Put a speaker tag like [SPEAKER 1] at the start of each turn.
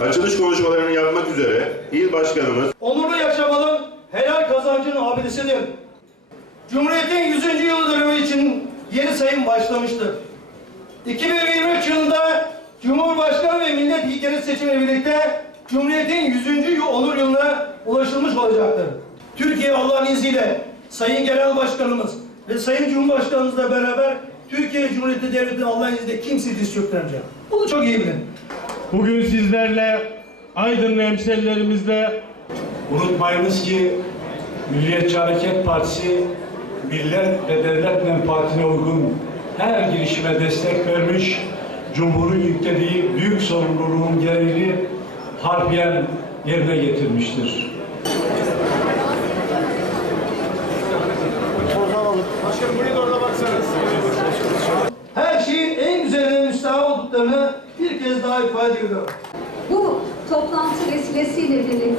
[SPEAKER 1] Açılış konuşmalarını yapmak üzere İl Başkanımız
[SPEAKER 2] onurlu yaşamanın helal kazancın abidesidir. Cumhuriyet'in 100. yıl dönümü için yeni sayım başlamıştır. 2023 yılında Cumhurbaşkanı ve milletvekili seçimiyle birlikte Cumhuriyet'in 100. yıl onur yılına ulaşılmış olacaktır. Türkiye Allah'ın izniyle Sayın Genel Başkanımız ve Sayın Cumhurbaşkanımızla beraber Türkiye Cumhuriyeti Devleti'nin Allah'ın izniyle kimse diz çöktüremeyecek. Bunu çok iyi bilin.
[SPEAKER 3] Bugün sizlerle Aydınlı hemşerilerimizle
[SPEAKER 4] Unutmayınız ki Milliyetçi Hareket Partisi millet ve devlet menfaatine uygun her girişime destek vermiş, Cumhur'un yüklediği büyük sorumluluğun gereğini harfiyen yerine getirmiştir.
[SPEAKER 2] her şeyin en güzeline müstahak olduklarını daha ifade ediyorum. Bu toplantı vesilesiyle birlikte